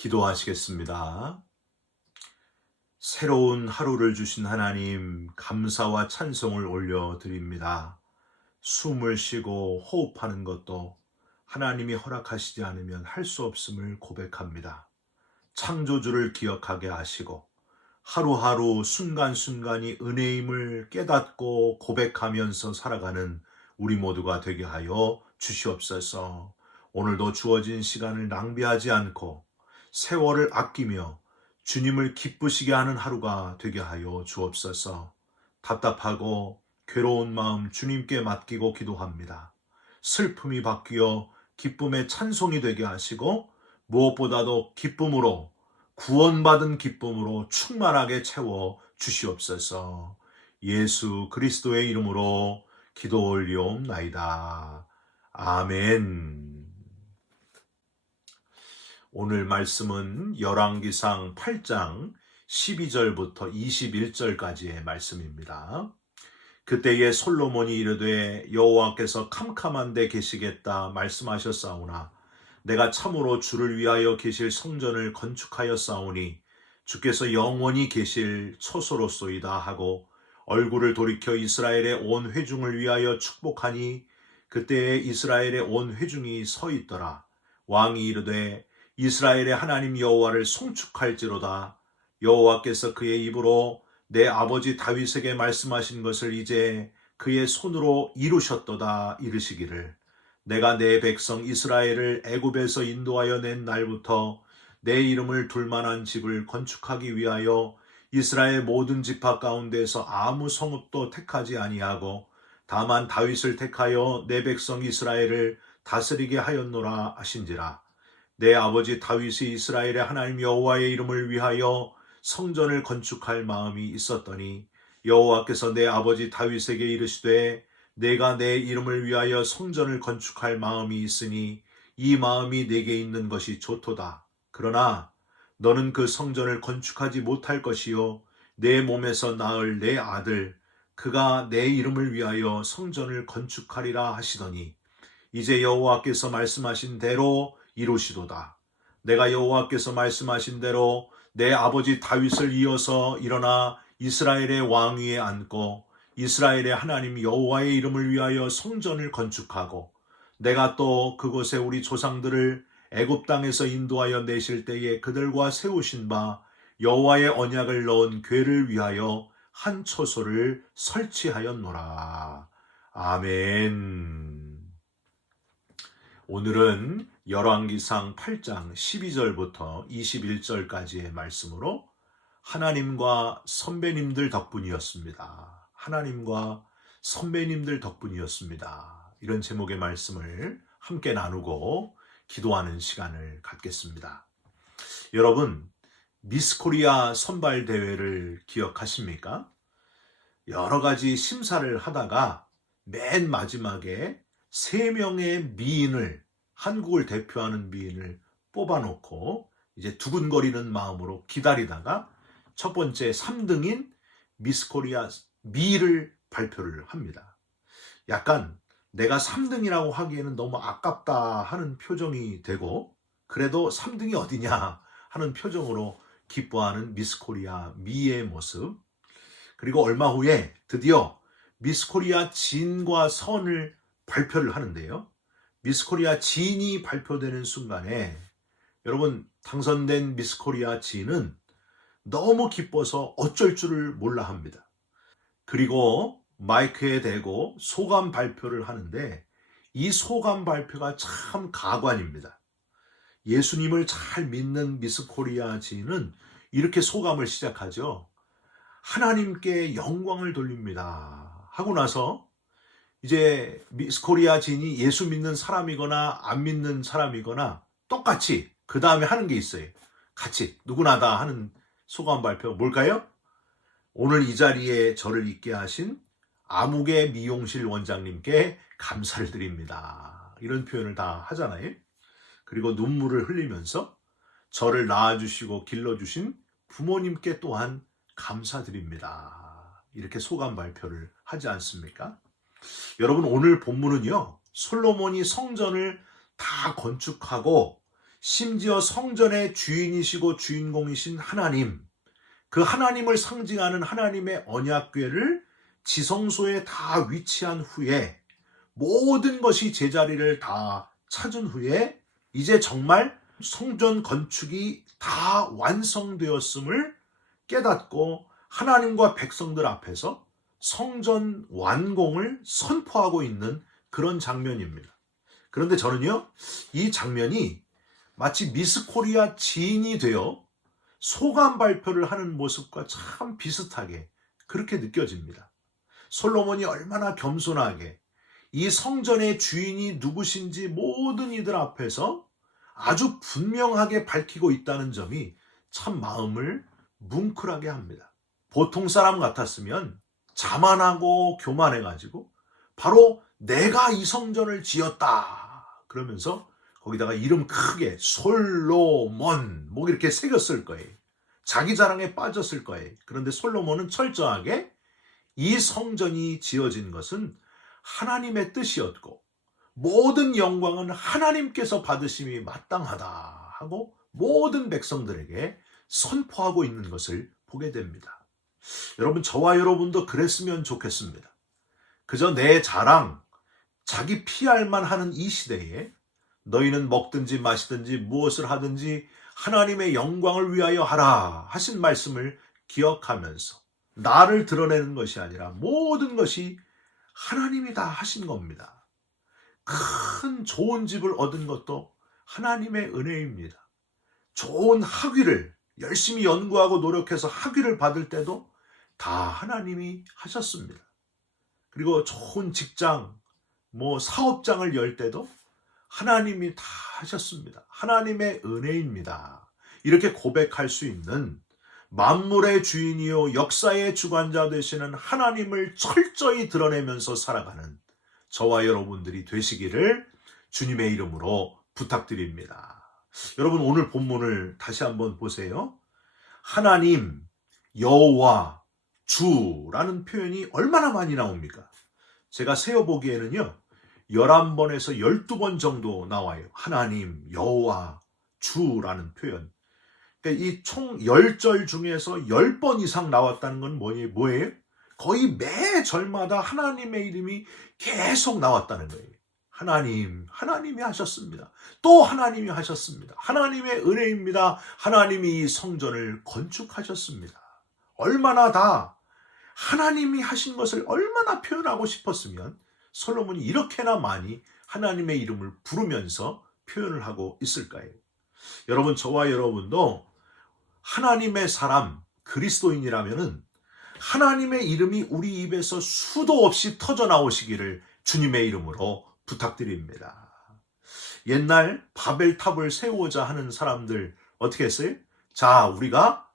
기도하시겠습니다. 새로운 하루를 주신 하나님, 감사와 찬송을 올려드립니다. 숨을 쉬고 호흡하는 것도 하나님이 허락하시지 않으면 할 수 없음을 고백합니다. 창조주를 기억하게 하시고 하루하루 순간순간이 은혜임을 깨닫고 고백하면서 살아가는 우리 모두가 되게 하여 주시옵소서. 오늘도 주어진 시간을 낭비하지 않고 세월을 아끼며 주님을 기쁘시게 하는 하루가 되게 하여 주옵소서. 답답하고 괴로운 마음 주님께 맡기고 기도합니다. 슬픔이 바뀌어 기쁨의 찬송이 되게 하시고 무엇보다도 기쁨으로, 구원받은 기쁨으로 충만하게 채워 주시옵소서. 예수 그리스도의 이름으로 기도 올리옵나이다. 아멘. 오늘 말씀은 열왕기상 8장 12절부터 21절까지의 말씀입니다. 그때에 솔로몬이 이르되 여호와께서 캄캄한 데 계시겠다 말씀하셨사오나 내가 참으로 주를 위하여 계실 성전을 건축하였사오니 주께서 영원히 계실 처소로소이다 하고 얼굴을 돌이켜 이스라엘의 온 회중을 위하여 축복하니 그때에 이스라엘의 온 회중이 서 있더라. 왕이 이르되 이스라엘의 하나님 여호와를 송축할지로다. 여호와께서 그의 입으로 내 아버지 다윗에게 말씀하신 것을 이제 그의 손으로 이루셨도다 이르시기를 내가 내 백성 이스라엘을 애굽에서 인도하여 낸 날부터 내 이름을 둘 만한 집을 건축하기 위하여 이스라엘 모든 지파 가운데서 아무 성읍도 택하지 아니하고 다만 다윗을 택하여 내 백성 이스라엘을 다스리게 하였노라 하신지라. 내 아버지 다윗이 이스라엘의 하나님 여호와의 이름을 위하여 성전을 건축할 마음이 있었더니 여호와께서 내 아버지 다윗에게 이르시되 내가 내 이름을 위하여 성전을 건축할 마음이 있으니 이 마음이 내게 있는 것이 좋도다. 그러나 너는 그 성전을 건축하지 못할 것이요 내 몸에서 낳을 내 아들 그가 내 이름을 위하여 성전을 건축하리라 하시더니 이제 여호와께서 말씀하신 대로 이루시도다. 내가 여호와께서 말씀하신 대로 내 아버지 다윗을 이어서 일어나 이스라엘의 왕위에 앉고 이스라엘의 하나님 여호와의 이름을 위하여 성전을 건축하고 내가 또 그곳에 우리 조상들을 애굽 땅에서 인도하여 내실 때에 그들과 세우신 바 여호와의 언약을 넣은 궤를 위하여 한 처소를 설치하였노라. 아멘. 오늘은 열왕기상 8장 12절부터 21절까지의 말씀으로 하나님과 선배님들 덕분이었습니다. 하나님과 선배님들 덕분이었습니다. 이런 제목의 말씀을 함께 나누고 기도하는 시간을 갖겠습니다. 여러분, 미스코리아 선발대회를 기억하십니까? 여러 가지 심사를 하다가 맨 마지막에 3명의 미인을, 한국을 대표하는 미인을 뽑아놓고 이제 두근거리는 마음으로 기다리다가 첫 번째 3등인 미스코리아 미를 발표를 합니다. 약간 내가 3등이라고 하기에는 너무 아깝다 하는 표정이 되고 그래도 3등이 어디냐 하는 표정으로 기뻐하는 미스코리아 미의 모습. 그리고 얼마 후에 드디어 미스코리아 진과 선을 발표를 하는데요. 미스코리아 진이 발표되는 순간에 여러분 당선된 미스코리아 진은 너무 기뻐서 어쩔 줄을 몰라 합니다. 그리고 마이크에 대고 소감 발표를 하는데 이 소감 발표가 참 가관입니다. 예수님을 잘 믿는 미스코리아 진은 이렇게 소감을 시작하죠. 하나님께 영광을 돌립니다. 하고 나서 이제 미스코리아 진이 예수 믿는 사람이거나 안 믿는 사람이거나 똑같이 그 다음에 하는 게 있어요. 같이 누구나 다 하는 소감 발표 뭘까요? 오늘 이 자리에 저를 있게 하신 아무개 미용실 원장님께 감사를 드립니다. 이런 표현을 다 하잖아요. 그리고 눈물을 흘리면서 저를 낳아주시고 길러주신 부모님께 또한 감사드립니다. 이렇게 소감 발표를 하지 않습니까? 여러분 오늘 본문은요. 솔로몬이 성전을 다 건축하고 심지어 성전의 주인이시고 주인공이신 하나님, 그 하나님을 상징하는 하나님의 언약궤를 지성소에 다 위치한 후에 모든 것이 제자리를 다 찾은 후에 이제 정말 성전 건축이 다 완성되었음을 깨닫고 하나님과 백성들 앞에서 성전 완공을 선포하고 있는 그런 장면입니다. 그런데 저는요, 이 장면이 마치 미스 코리아 지인이 되어 소감 발표를 하는 모습과 참 비슷하게 그렇게 느껴집니다. 솔로몬이 얼마나 겸손하게 이 성전의 주인이 누구신지 모든 이들 앞에서 아주 분명하게 밝히고 있다는 점이 참 마음을 뭉클하게 합니다. 보통 사람 같았으면 자만하고 교만해가지고 바로 내가 이 성전을 지었다 그러면서 거기다가 이름 크게 솔로몬 뭐 이렇게 새겼을 거예요. 자기 자랑에 빠졌을 거예요. 그런데 솔로몬은 철저하게 이 성전이 지어진 것은 하나님의 뜻이었고 모든 영광은 하나님께서 받으심이 마땅하다 하고 모든 백성들에게 선포하고 있는 것을 보게 됩니다. 여러분, 저와 여러분도 그랬으면 좋겠습니다. 그저 내 자랑, 자기 PR만 하는 이 시대에 너희는 먹든지 마시든지 무엇을 하든지 하나님의 영광을 위하여 하라 하신 말씀을 기억하면서 나를 드러내는 것이 아니라 모든 것이 하나님이 다 하신 겁니다. 큰 좋은 집을 얻은 것도 하나님의 은혜입니다. 좋은 학위를 열심히 연구하고 노력해서 학위를 받을 때도 다 하나님이 하셨습니다. 그리고 좋은 직장, 사업장을 열 때도 하나님이 다 하셨습니다. 하나님의 은혜입니다. 이렇게 고백할 수 있는 만물의 주인이요 역사의 주관자 되시는 하나님을 철저히 드러내면서 살아가는 저와 여러분들이 되시기를 주님의 이름으로 부탁드립니다. 여러분, 오늘 본문을 다시 한번 보세요. 하나님, 여호와, 주라는 표현이 얼마나 많이 나옵니까? 제가 세어보기에는요 11번에서 12번 정도 나와요. 하나님, 여호와, 주라는 표현. 그러니까 이 총 10절 중에서 10번 이상 나왔다는 건 뭐예요? 거의 매 절마다 하나님의 이름이 계속 나왔다는 거예요. 하나님, 하나님이 하셨습니다. 또 하나님이 하셨습니다. 하나님의 은혜입니다. 하나님이 이 성전을 건축하셨습니다. 얼마나 다 하나님이 하신 것을 얼마나 표현하고 싶었으면 솔로몬이 이렇게나 많이 하나님의 이름을 부르면서 표현을 하고 있을까요? 여러분, 저와 여러분도 하나님의 사람, 그리스도인이라면은 하나님의 이름이 우리 입에서 수도 없이 터져 나오시기를 주님의 이름으로 부탁드립니다. 옛날 바벨탑을 세우고자 하는 사람들 어떻게 했어요? 자, 우리가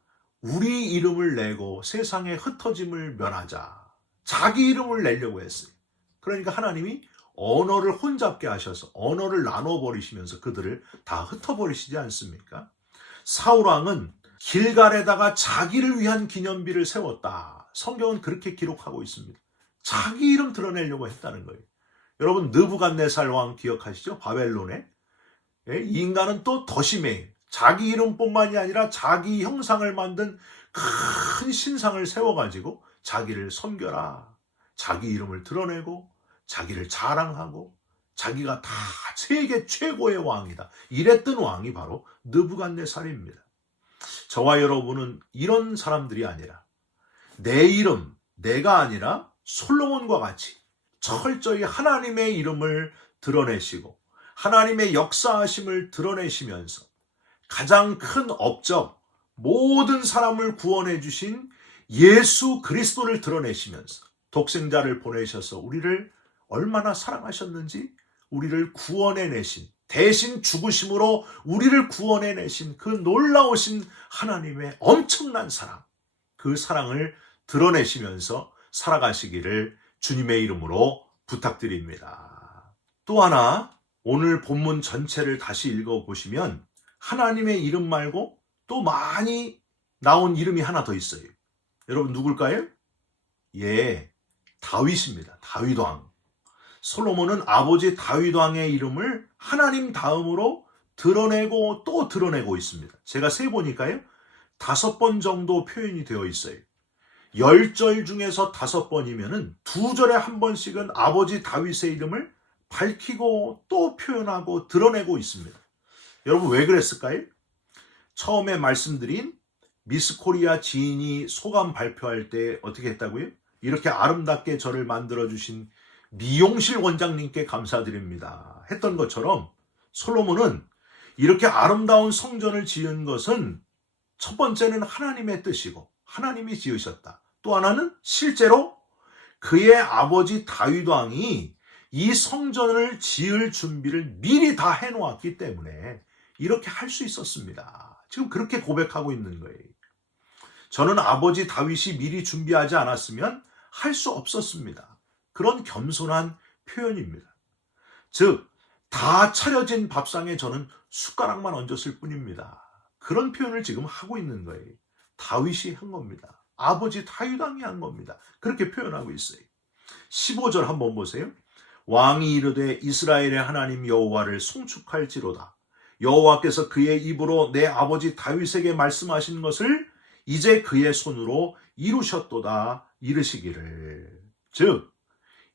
우리 이름을 내고 세상의 흩어짐을 면하자. 자기 이름을 내려고 했어요. 그러니까 하나님이 언어를 혼잡게 하셔서 언어를 나눠버리시면서 그들을 다 흩어버리시지 않습니까? 사울왕은 길갈에다가 자기를 위한 기념비를 세웠다. 성경은 그렇게 기록하고 있습니다. 자기 이름 드러내려고 했다는 거예요. 여러분, 느부갓네살 왕 기억하시죠? 바벨론에. 이 인간은 또 더 심해요. 자기 이름뿐만이 아니라 자기 형상을 만든 큰 신상을 세워가지고 자기를 섬겨라. 자기 이름을 드러내고 자기를 자랑하고 자기가 다 세계 최고의 왕이다. 이랬던 왕이 바로 느부갓네살입니다. 저와 여러분은 이런 사람들이 아니라 내 이름, 내가 아니라 솔로몬과 같이 철저히 하나님의 이름을 드러내시고 하나님의 역사하심을 드러내시면서 가장 큰 업적, 모든 사람을 구원해 주신 예수 그리스도를 드러내시면서 독생자를 보내셔서 우리를 얼마나 사랑하셨는지 우리를 구원해내신, 대신 죽으심으로 우리를 구원해내신 그 놀라우신 하나님의 엄청난 사랑, 그 사랑을 드러내시면서 살아가시기를 주님의 이름으로 부탁드립니다. 또 하나, 오늘 본문 전체를 다시 읽어보시면 하나님의 이름 말고 또 많이 나온 이름이 하나 더 있어요. 여러분, 누굴까요? 예, 다윗입니다. 다윗왕. 솔로몬은 아버지 다윗왕의 이름을 하나님 다음으로 드러내고 또 드러내고 있습니다. 제가 세보니까요, 5번 정도 표현이 되어 있어요. 10절 중에서 5번이면은 2절에 한 번씩은 아버지 다윗의 이름을 밝히고 또 표현하고 드러내고 있습니다. 여러분, 왜 그랬을까요? 처음에 말씀드린 미스코리아 지인이 소감 발표할 때 어떻게 했다고요? 이렇게 아름답게 저를 만들어주신 미용실 원장님께 감사드립니다 했던 것처럼, 솔로몬은 이렇게 아름다운 성전을 지은 것은 첫 번째는 하나님의 뜻이고 하나님이 지으셨다. 또 하나는 실제로 그의 아버지 다윗 왕이 이 성전을 지을 준비를 미리 다 해놓았기 때문에 이렇게 할 수 있었습니다. 지금 그렇게 고백하고 있는 거예요. 저는 아버지 다윗이 미리 준비하지 않았으면 할 수 없었습니다. 그런 겸손한 표현입니다. 즉, 다 차려진 밥상에 저는 숟가락만 얹었을 뿐입니다. 그런 표현을 지금 하고 있는 거예요. 다윗이 한 겁니다. 아버지 다윗 왕이 한 겁니다. 그렇게 표현하고 있어요. 15절 한번 보세요. 왕이 이르되 이스라엘의 하나님 여호와를 송축할지로다. 여호와께서 그의 입으로 내 아버지 다윗에게 말씀하신 것을 이제 그의 손으로 이루셨도다 이르시기를. 즉,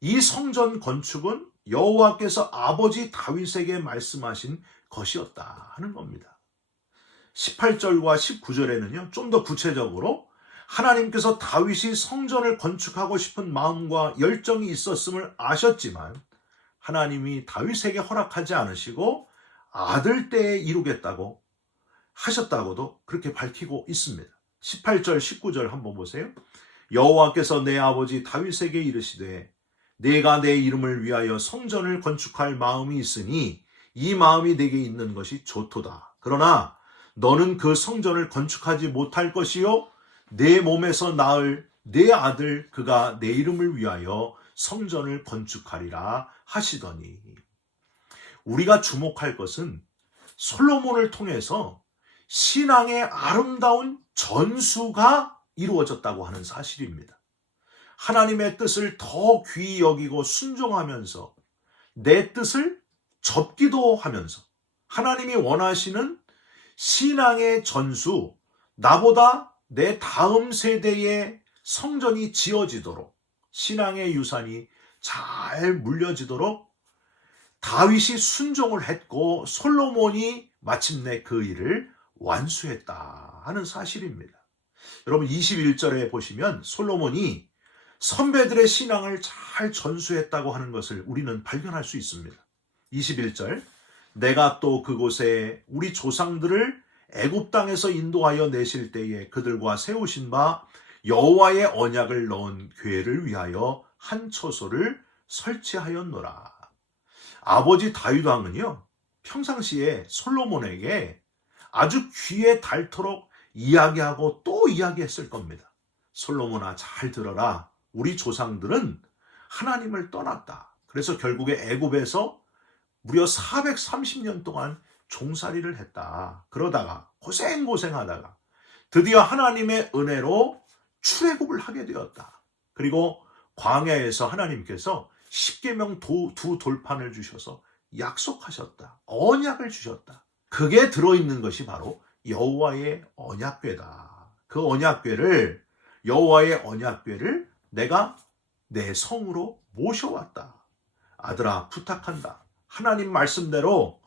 이 성전 건축은 여호와께서 아버지 다윗에게 말씀하신 것이었다 하는 겁니다. 18절과 19절에는요, 좀 더 구체적으로 하나님께서 다윗이 성전을 건축하고 싶은 마음과 열정이 있었음을 아셨지만 하나님이 다윗에게 허락하지 않으시고 아들 때에 이루겠다고 하셨다고도 그렇게 밝히고 있습니다. 18절, 19절 한번 보세요. 여호와께서 내 아버지 다윗에게 이르시되 내가 내 이름을 위하여 성전을 건축할 마음이 있으니 이 마음이 내게 있는 것이 좋도다. 그러나 너는 그 성전을 건축하지 못할 것이요 내 몸에서 낳을 내 아들 그가 내 이름을 위하여 성전을 건축하리라 하시더니. 우리가 주목할 것은 솔로몬을 통해서 신앙의 아름다운 전수가 이루어졌다고 하는 사실입니다. 하나님의 뜻을 더 귀히 여기고 순종하면서 내 뜻을 접기도 하면서 하나님이 원하시는 신앙의 전수, 나보다 내 다음 세대의 성전이 지어지도록, 신앙의 유산이 잘 물려지도록 다윗이 순종을 했고 솔로몬이 마침내 그 일을 완수했다 하는 사실입니다. 여러분, 21절에 보시면 솔로몬이 선배들의 신앙을 잘 전수했다고 하는 것을 우리는 발견할 수 있습니다. 21절, 내가 또 그곳에 우리 조상들을 애굽 땅에서 인도하여 내실 때에 그들과 세우신 바 여호와의 언약을 넣은 궤를 위하여 한 처소를 설치하였노라. 아버지 다윗 왕은요, 평상시에 솔로몬에게 아주 귀에 닳도록 이야기하고 또 이야기했을 겁니다. 솔로몬아, 잘 들어라. 우리 조상들은 하나님을 떠났다. 그래서 결국에 애굽에서 무려 430년 동안 종살이를 했다. 그러다가 고생하다가 드디어 하나님의 은혜로 출애굽을 하게 되었다. 그리고 광야에서 하나님께서 십계명 두 돌판을 주셔서 약속하셨다. 언약을 주셨다. 그게 들어있는 것이 바로 여호와의 언약궤다. 그 언약궤를, 여호와의 언약궤를 내가 내 성으로 모셔왔다. 아들아, 부탁한다. 하나님 말씀대로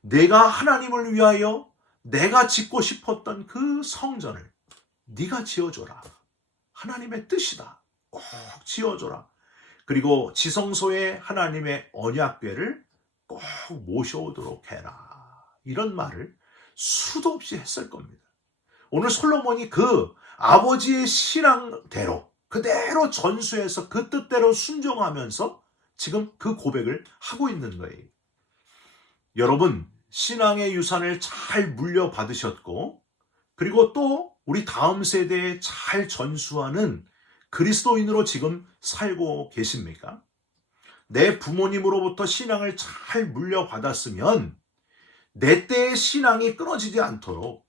내가 하나님을 위하여 내가 짓고 싶었던 그 성전을 네가 지어줘라. 하나님의 뜻이다. 꼭 지어줘라. 그리고 지성소에 하나님의 언약궤를 꼭 모셔오도록 해라. 이런 말을 수도 없이 했을 겁니다. 오늘 솔로몬이 그 아버지의 신앙대로 그대로 전수해서 그 뜻대로 순종하면서 지금 그 고백을 하고 있는 거예요. 여러분, 신앙의 유산을 잘 물려받으셨고, 그리고 또 우리 다음 세대에 잘 전수하는 그리스도인으로 지금 살고 계십니까? 내 부모님으로부터 신앙을 잘 물려받았으면 내 때의 신앙이 끊어지지 않도록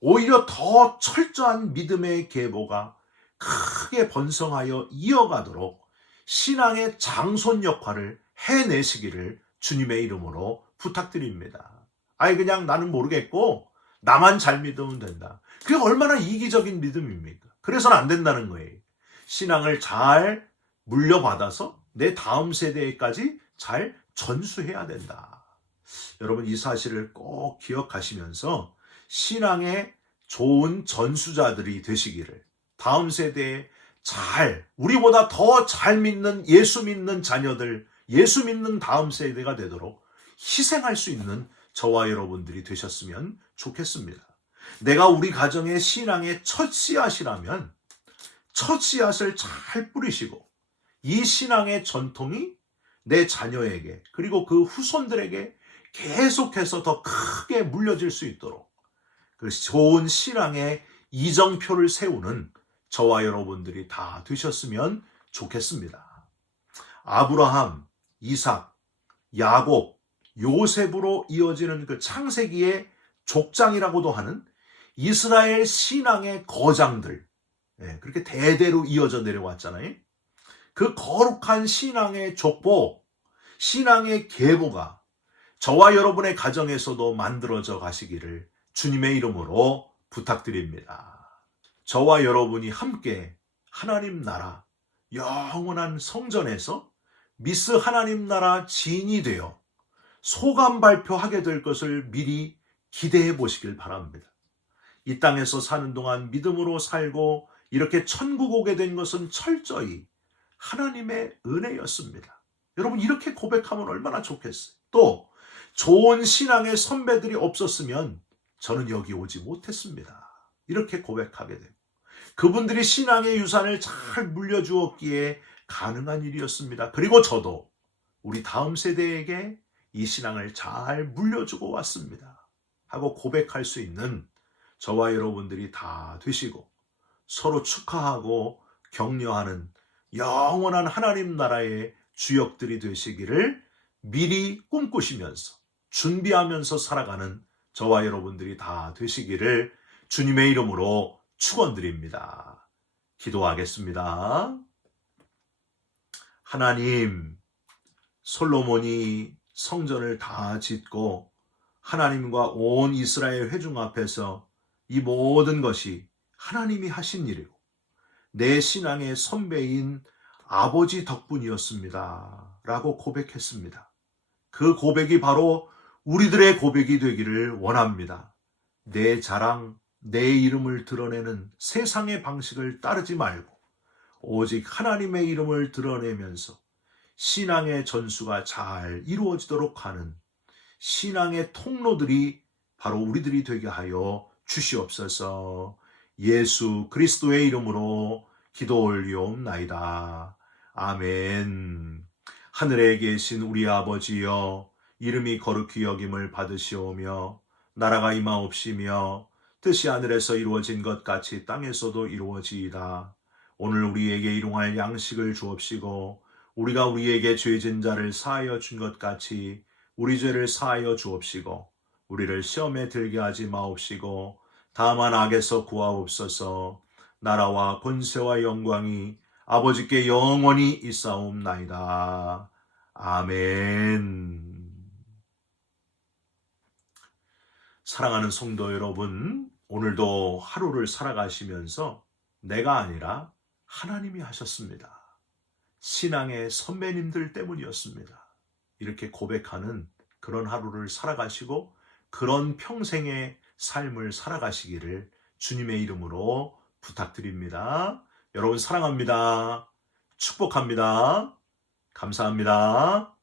오히려 더 철저한 믿음의 계보가 크게 번성하여 이어가도록 신앙의 장손 역할을 해내시기를 주님의 이름으로 부탁드립니다. 아예 그냥 나는 모르겠고 나만 잘 믿으면 된다. 그게 얼마나 이기적인 믿음입니까? 그래서는 안 된다는 거예요. 신앙을 잘 물려받아서 내 다음 세대까지 잘 전수해야 된다. 여러분 이 사실을 꼭 기억하시면서 신앙의 좋은 전수자들이 되시기를, 다음 세대에 우리보다 더 잘 믿는 예수 믿는 자녀들, 예수 믿는 다음 세대가 되도록 희생할 수 있는 저와 여러분들이 되셨으면 좋겠습니다. 내가 우리 가정의 신앙의 첫 씨앗이라면 첫 씨앗을 잘 뿌리시고 이 신앙의 전통이 내 자녀에게 그리고 그 후손들에게 계속해서 더 크게 물려질 수 있도록 그 좋은 신앙의 이정표를 세우는 저와 여러분들이 다 되셨으면 좋겠습니다. 아브라함, 이삭, 야곱, 요셉으로 이어지는 그 창세기의 족장이라고도 하는 이스라엘 신앙의 거장들, 그렇게 대대로 이어져 내려왔잖아요. 그 거룩한 신앙의 족보, 신앙의 계보가 저와 여러분의 가정에서도 만들어져 가시기를 주님의 이름으로 부탁드립니다. 저와 여러분이 함께 하나님 나라, 영원한 성전에서 미스 하나님 나라 지인이 되어 소감 발표하게 될 것을 미리 기대해 보시길 바랍니다. 이 땅에서 사는 동안 믿음으로 살고 이렇게 천국 오게 된 것은 철저히 하나님의 은혜였습니다. 여러분 이렇게 고백하면 얼마나 좋겠어요. 또 좋은 신앙의 선배들이 없었으면 저는 여기 오지 못했습니다. 이렇게 고백하게 되고 그분들이 신앙의 유산을 잘 물려주었기에 가능한 일이었습니다. 그리고 저도 우리 다음 세대에게 이 신앙을 잘 물려주고 왔습니다. 하고 고백할 수 있는 저와 여러분들이 다 되시고 서로 축하하고 격려하는 영원한 하나님 나라의 주역들이 되시기를 미리 꿈꾸시면서 준비하면서 살아가는 저와 여러분들이 다 되시기를 주님의 이름으로 축원드립니다. 기도하겠습니다. 하나님, 솔로몬이 성전을 다 짓고 하나님과 온 이스라엘 회중 앞에서 이 모든 것이 하나님이 하신 일이고 내 신앙의 선배인 아버지 덕분이었습니다. 라고 고백했습니다. 그 고백이 바로 우리들의 고백이 되기를 원합니다. 내 자랑, 내 이름을 드러내는 세상의 방식을 따르지 말고 오직 하나님의 이름을 드러내면서 신앙의 전수가 잘 이루어지도록 하는 신앙의 통로들이 바로 우리들이 되게 하여 주시옵소서. 예수 그리스도의 이름으로 기도 올리옵나이다. 아멘. 하늘에 계신 우리 아버지여, 이름이 거룩히 여김을 받으시오며 나라가 임하옵시며 뜻이 하늘에서 이루어진 것 같이 땅에서도 이루어지이다. 오늘 우리에게 일용할 양식을 주옵시고 우리가 우리에게 죄진 자를 사하여 준 것 같이 우리 죄를 사하여 주옵시고 우리를 시험에 들게 하지 마옵시고 다만 악에서 구하옵소서. 나라와 권세와 영광이 아버지께 영원히 있사옵나이다. 아멘. 사랑하는 성도 여러분, 오늘도 하루를 살아가시면서 내가 아니라 하나님이 하셨습니다. 신앙의 선배님들 때문이었습니다. 이렇게 고백하는 그런 하루를 살아가시고 그런 평생의 삶을 살아가시기를 주님의 이름으로 부탁드립니다. 여러분 사랑합니다. 축복합니다. 감사합니다.